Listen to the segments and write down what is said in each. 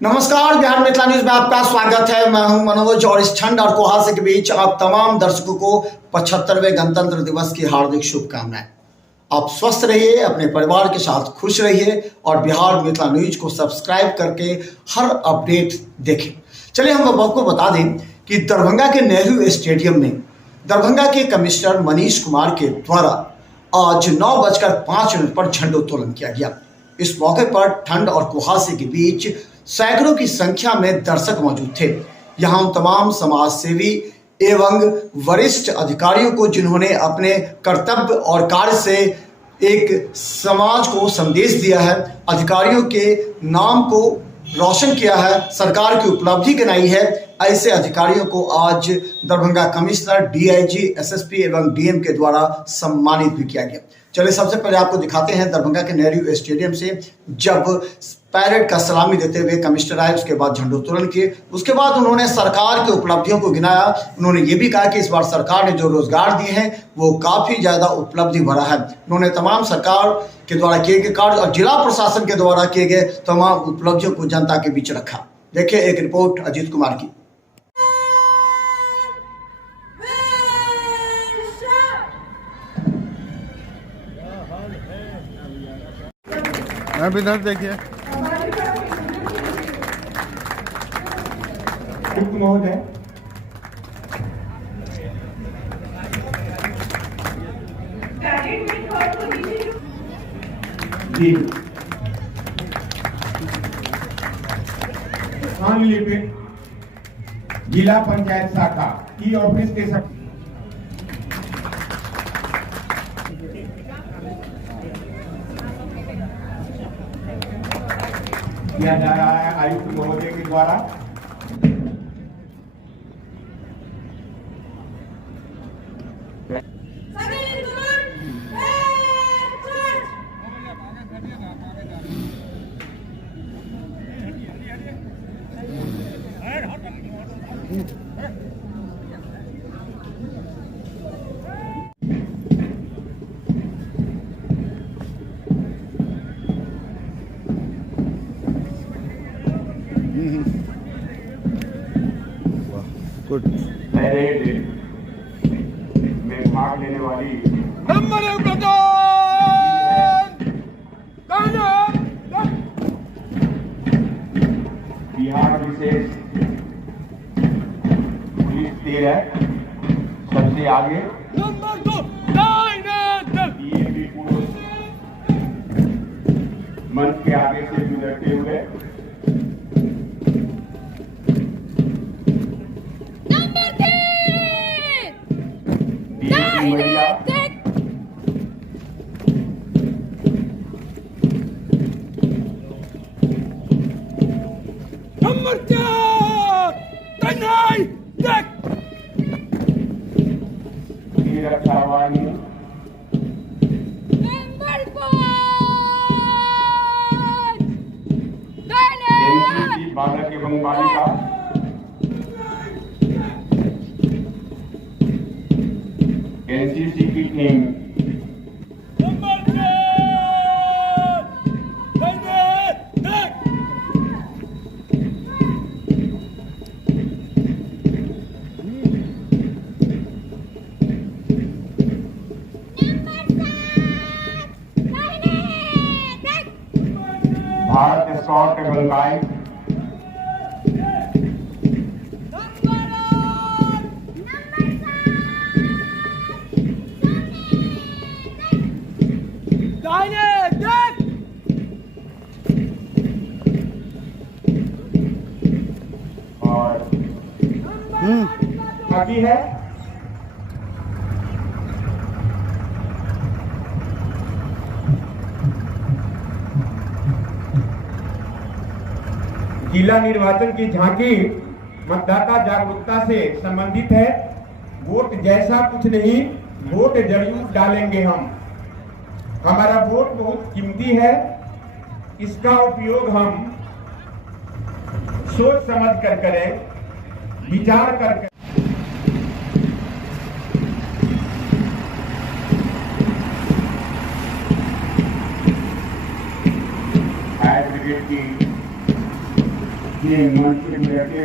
नमस्कार, बिहार मिथिला न्यूज में आपका स्वागत है। मैं हूं मनोज और इस ठंड और कुहासे के बीच आप तमाम दर्शकों को 75वें गणतंत्र दिवस की हार्दिक शुभकामनाएं। आप स्वस्थ रहिए, अपने परिवार के साथ खुश रहिए और बिहार मिथिला न्यूज को सब्सक्राइब करके हर अपडेट देखें। चलिए हम आपको बता दें कि दरभंगा के नेहरू स्टेडियम में दरभंगा के कमिश्नर मनीष कुमार के द्वारा आज 9:05 पर झंडोत्तोलन किया गया। इस मौके पर ठंड और कुहासे के बीच सैकड़ों की संख्या में दर्शक मौजूद थे। यहां तमाम समाज सेवी एवं वरिष्ठ अधिकारियों को, जिन्होंने अपने कर्तव्य और कार्य से एक समाज को संदेश दिया है, अधिकारियों के नाम को रोशन किया है, सरकार की उपलब्धि गिनाई है, ऐसे अधिकारियों को आज दरभंगा कमिश्नर, डीआईजी, एसएसपी एवं डीएम के द्वारा सम्मानित भी किया गया। चलिए सबसे पहले आपको दिखाते हैं दरभंगा के नेहरू स्टेडियम से जब पैरेड का सलामी देते हुए कमिश्नर आए, उसके बाद झंडोत्तोलन किए। उसके बाद उन्होंने सरकार की उपलब्धियों को गिनाया। उन्होंने ये भी कहा कि इस बार सरकार ने जो रोजगार दिए हैं वो काफी ज्यादा उपलब्धि भरा है। उन्होंने तमाम सरकार के द्वारा किए गए कार्य और जिला प्रशासन के द्वारा किए गए तमाम उपलब्धियों को जनता के बीच रखा। देखिए एक रिपोर्ट अजीत कुमार की। आप इधर देखिए। महोदय, जी लिपिक जिला पंचायत शाखा की ऑफिस के सब किया जा रहा है आयुक्त महोदय के द्वारा। गुड। परेड में भाग लेने वाली बिहार विशेष पुलिस 13 सबसे आगे डीएवी पुरुष मंच के आगे से गुजरते हुए महिला नंबर 4 तन्हाई देख रक्षा वाहिनी नंबर 5 एनसीसी बालक एवं बालिका एनसीसी की टीम नंबर 4 तन्हाई देख भारत स्काउट एवं गाइड और बाकी है जिला निर्वाचन की झांकी मतदाता जागरूकता से संबंधित है। वोट जैसा कुछ नहीं, वोट जरूर डालेंगे हम। हमारा वोट बहुत कीमती है, इसका उपयोग हम सोच समझ कर करें, विचार कर फायर ब्रिगेड की ये मंच पे बैठे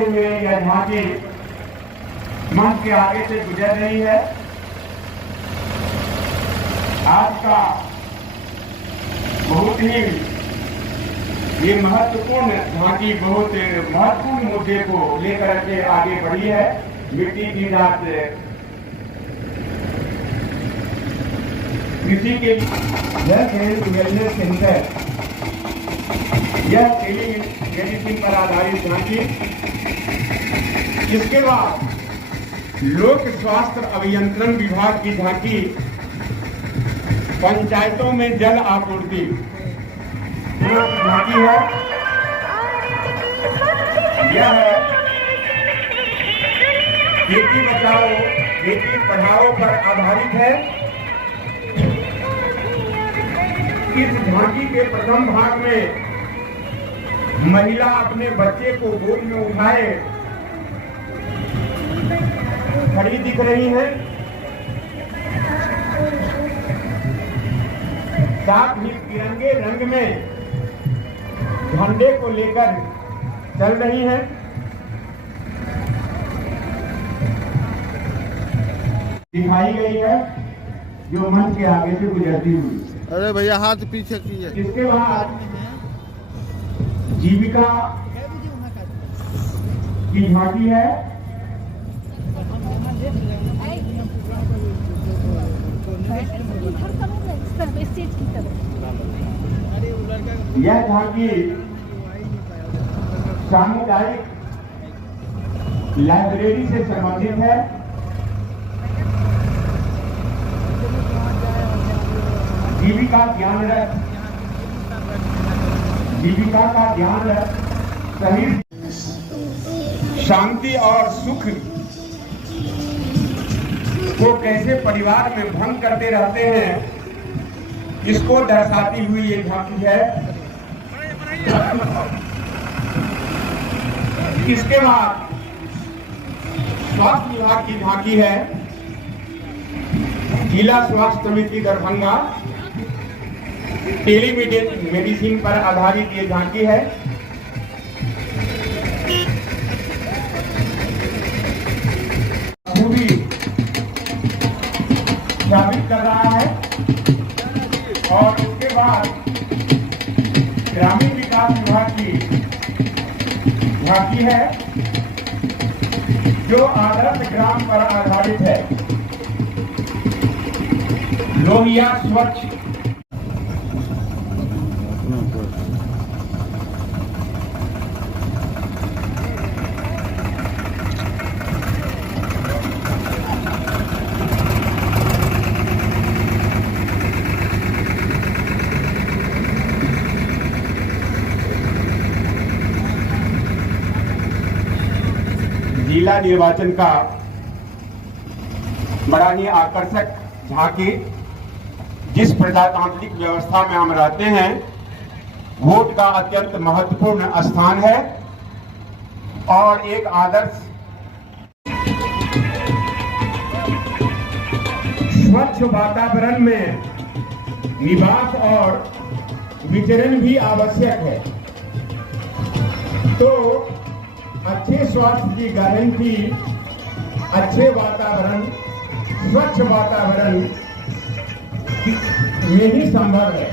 हुए यह झांकी मंच के आगे से गुजर रही है। आज का बहुत ही ये महत्वपूर्ण झांकी बहुत महत्वपूर्ण मुद्दे को लेकर के आगे बढ़ी है। मिट्टी की जांच कृषि के हेल्थ एंड वेलनेस सेंटर, यह टेली मेडिसिन पर आधारित झांकी। इसके बाद लोक स्वास्थ्य अभियंत्रण विभाग की झांकी, पंचायतों में जल आपूर्ति झांकी है। यह है बेटी बचाओ बेटी पढ़ाओ पर आधारित है। इस झांकी के प्रथम भाग में महिला अपने बच्चे को गोद में उठाए खड़ी दिख रही है। साथ ही तिरंगे रंग में झंडे को लेकर चल रही है। दिखाई गई है जो मंच के आगे से गुजरती हुई। अरे भैया हाथ पीछे कीजिए। इसके बाद जीविका की झांकी है। यह झांकी सामुदायिक लाइब्रेरी से संबंधित है। जीविका का ध्यान रख सही शांति और सुख को कैसे परिवार में भंग करते रहते हैं, इसको दर्शाती हुई ये झांकी है। इसके बाद स्वास्थ्य विभाग की झांकी है। जिला स्वास्थ्य समिति दरभंगा टेली मेडिसिन पर आधारित ये झांकी है। खूबी साबित कर रहा है। और उसके बाद ग्रामीण विकास विभाग की झांकी है जो आदर्श ग्राम पर आधारित है। लोहिया स्वच्छ जिला निर्वाचन का बड़ा ही आकर्षक झांकी। जिस प्रजातांत्रिक व्यवस्था में हम रहते हैं, वोट का अत्यंत महत्वपूर्ण स्थान है और एक आदर्श स्वच्छ वातावरण में निवास और विचरण भी आवश्यक है। तो अच्छे स्वास्थ्य की गारंटी अच्छे वातावरण, स्वच्छ वातावरण में ही संभव है।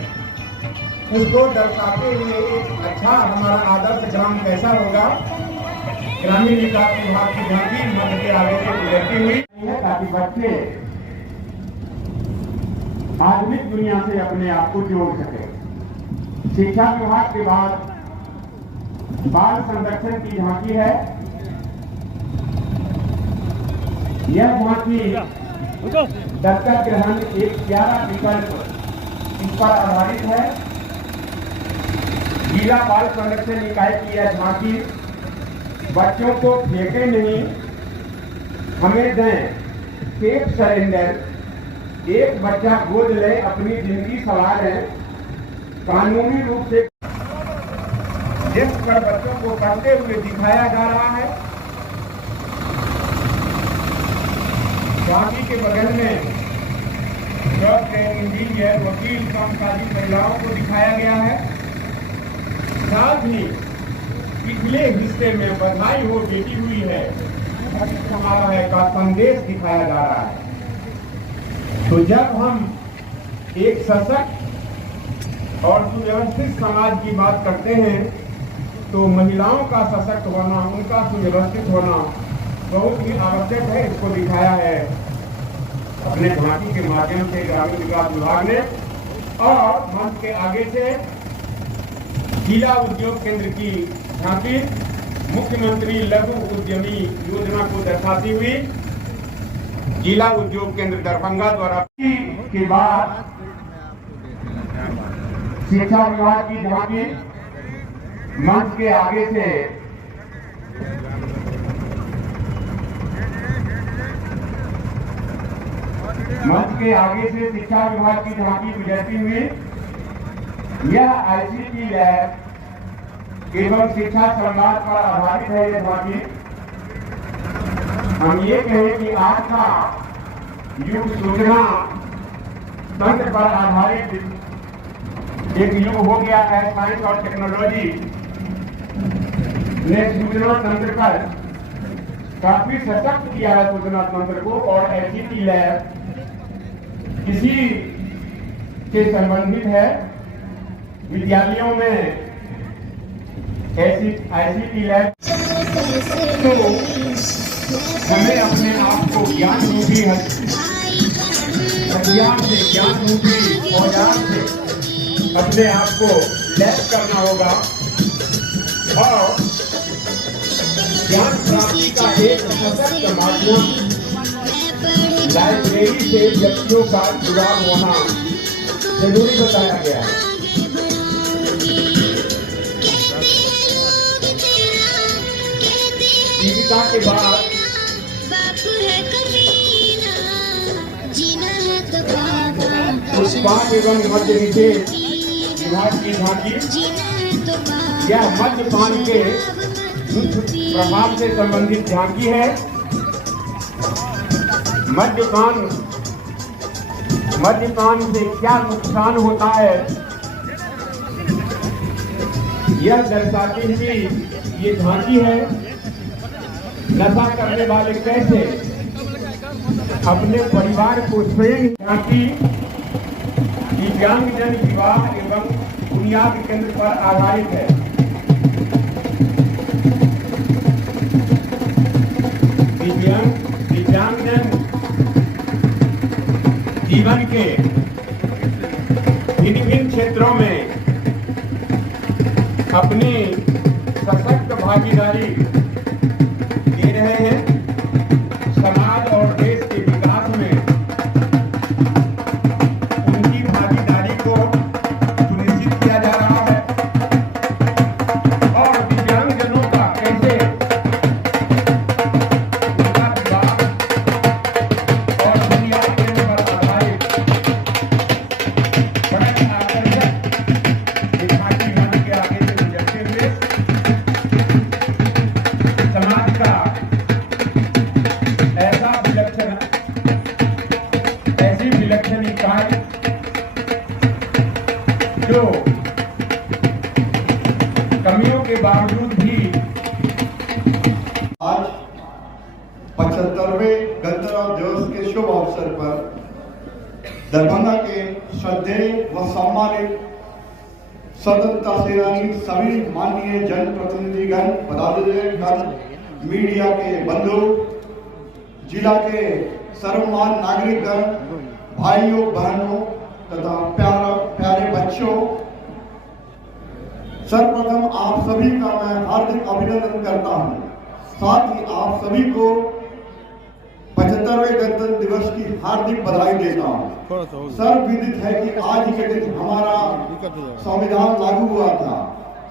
उसको दर्शाते हुए एक अच्छा हमारा आदर्श ग्राम कैसा होगा, ग्रामीण विकास विभाग की झांकी मध्य के आगे से गुजरती हुई है, ताकि बच्चे आधुनिक दुनिया से अपने आप को जोड़ सके। शिक्षा विभाग के बाद बाल संरक्षण की झांकी है। यह झांकी दत्तक ग्रहण एक 11 विकल्प इस पर आधारित है। जिला बाल संरक्षण इकाई की यह झांकी बच्चों को फेंके नहीं, हमें दें सेफ सरेंडर, एक बच्चा गोद ले अपनी जिंदगी संवारे, कानूनी रूप से जिस पर बच्चों को पढ़ते हुए दिखाया जा रहा है। झांकी के बगल में डॉक्टर, इंजीनियर, वकील, कामकाजी महिलाओं को दिखाया गया है। साथ ही पिछले हिस्से में बधाई हो बेटी हुई है हमारा है का संदेश दिखाया जा रहा है। तो जब हम एक सशक्त और सुव्यवस्थित समाज की बात करते हैं तो महिलाओं का सशक्त होना, उनका सुव्यवस्थित होना बहुत ही आवश्यक है। इसको दिखाया है अपने झांकी के माध्यम से ग्रामीण विकास विभाग ने और मंच के आगे से जिला उद्योग केंद्र की झांकी मुख्यमंत्री लघु उद्यमी योजना को दर्शाती हुई जिला उद्योग केंद्र दरभंगा द्वारा के बाद शिक्षा विभाग की झांकी मंच के आगे से शिक्षा विभाग की झांकी गुजरती हुई यह ICT लैब एवं शिक्षा संवाद पर आधारित है। ये झांकी हम ये कहें कि आज का युग सूचना तंत्र पर आधारित एक युग हो गया है। साइंस और टेक्नोलॉजी ने सूचना तंत्र पर काफी सशक्त किया है सूचना तंत्र को और ICT लैब इसी से संबंधित है। विद्यालयों में ऐसी ICT लैब तो हमें अपने आप को ज्ञान रूपी हथियार से, ज्ञान रूपी औजार से अपने आप को लैस करना होगा और ज्ञान प्राप्ति का एक सशक्त माध्यम लाइब्रेरी से व्यक्तियों का जुड़ाव होना जरूरी बताया गया है। जीविका के बाद उत्पाद एवं मद्य निषेध विभाग की झांकी यह मद्यपान के प्रभाव से संबंधित झांकी है। मद्यपान से क्या नुकसान होता है यह दर्शाती हुई ये झांकी है। नशा करने वाले कैसे अपने परिवार को स्वयं झांकी दिव्यांगजन विवाह एवं बुनियाद केंद्र पर आधारित है। दिव्यांगजन जीवन के भिन्न क्षेत्रों में अपनी सशक्त भागीदारी दे रहे हैं। समाज और देश के विकास में उनकी भागीदारी को सुनिश्चित किया जा रहा है और दिव्यांगजनों का कैसे उनका विवाह और बुनियादी केंद्र पर आधारित बड़ा आकर्षक दिखाई मंच के आगे से गुजरते हुए समाज का ऐसी विलक्षण इकाई जो कमियों के बावजूद भी आज 75वें गणतंत्र दिवस के शुभ अवसर पर दरभंगा के श्रद्धेय व सम्मानित स्वतंत्रता सेनानी सभी माननीय जनप्रतिनिधिगण, पदाधिकारीगण, मीडिया के बंधु, जिला के सर्वमान नागरिकगण, भाइयों बहनों तथा प्यारे बच्चों, सर्वप्रथम आप सभी का मैं हार्दिक अभिनंदन करता हूं। साथ ही आप सभी को 75वें गणतंत्र दिवस की हार्दिक बधाई देता हूं। सर्वविदित है कि आज के दिन हमारा संविधान लागू हुआ था।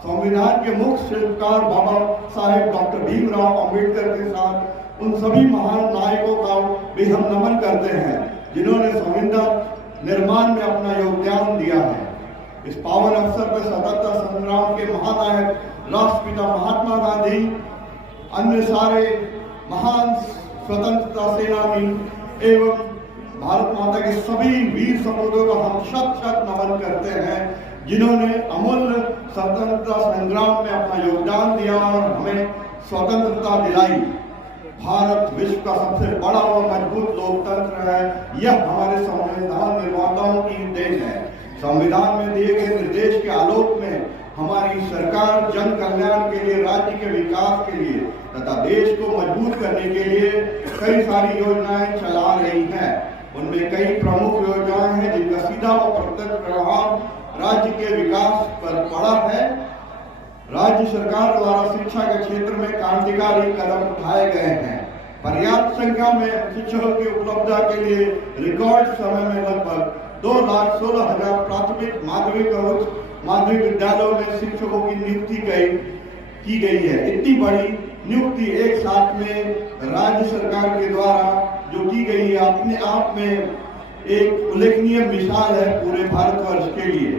संविधान के मुख्य शिल्पकार बाबा साहेब डॉक्टर भीमराव अंबेडकर के साथ उन सभी महान नायकों का भी हम नमन करते हैं जिन्होंने संविधान निर्माण में अपना योगदान दिया है। इस पावन अवसर पर स्वतंत्रता संग्राम के महानायक राष्ट्रपिता महात्मा गांधी, अन्य सारे महान स्वतंत्रता सेनानी एवं भारत माता के सभी वीर सपूतों का हम शत शत नमन करते हैं। जिन्होंने अमूल्य स्वतंत्रता संग्राम में अपना योगदान दिया और हमें स्वतंत्रता दिलाई। भारत विश्व का सबसे बड़ा और मजबूत लोकतंत्र है। यह हमारे संविधान निर्माताओं की देन है। संविधान में दिए गए निर्देश के आलोक में हमारी सरकार जन कल्याण के लिए, राज्य के विकास के लिए तथा देश को मजबूत करने के लिए कई सारी योजनाएं चला रही हैं। उनमें कई प्रमुख योजनाएं हैं जिनका सीधा व प्रत्यक्ष प्रभाव राज्य के विकास पर पड़ा है। राज्य सरकार द्वारा शिक्षा के क्षेत्र में क्रांतिकारी कदम उठाए गए हैं। पर्याप्त संख्या में शिक्षकों की उपलब्धता के लिए रिकॉर्ड समय में लगभग 2,16,000 प्राथमिक, माध्यमिक और उच्च माध्यमिक विद्यालयों में शिक्षकों की नियुक्ति की गई है। इतनी बड़ी नियुक्ति एक साथ में राज्य सरकार के द्वारा जो की गई है, अपने आप में एक उल्लेखनीय मिसाल है पूरे भारतवर्ष के लिए।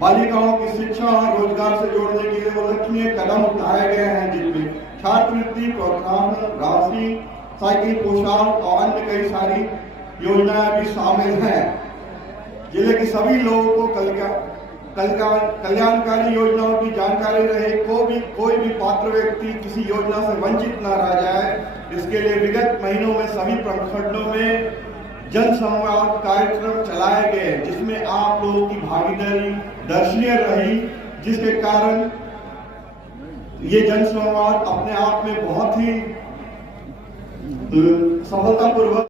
बालिकाओं की शिक्षा और रोजगार से जोड़ने के लिए उल्लेखनीय कदम उठाए गए हैं, जिसमें छात्रवृत्ति, प्रोत्साहन राशि, साइकिल, पोशाक और अन्य कई सारी योजनाएं भी शामिल हैं। जिले के सभी लोगों को कल्याणकारी योजनाओं की जानकारी रहे, कोई भी पात्र व्यक्ति किसी योजना से वंचित न रह जाए। इसके लिए विगत महीनों में सभी प्रखंडों में जन संवाद कार्यक्रम चलाए गए, जिसमें आप लोगों की भागीदारी दर्शनीय रही, जिसके कारण ये जन संवाद अपने आप में बहुत ही सफलतापूर्वक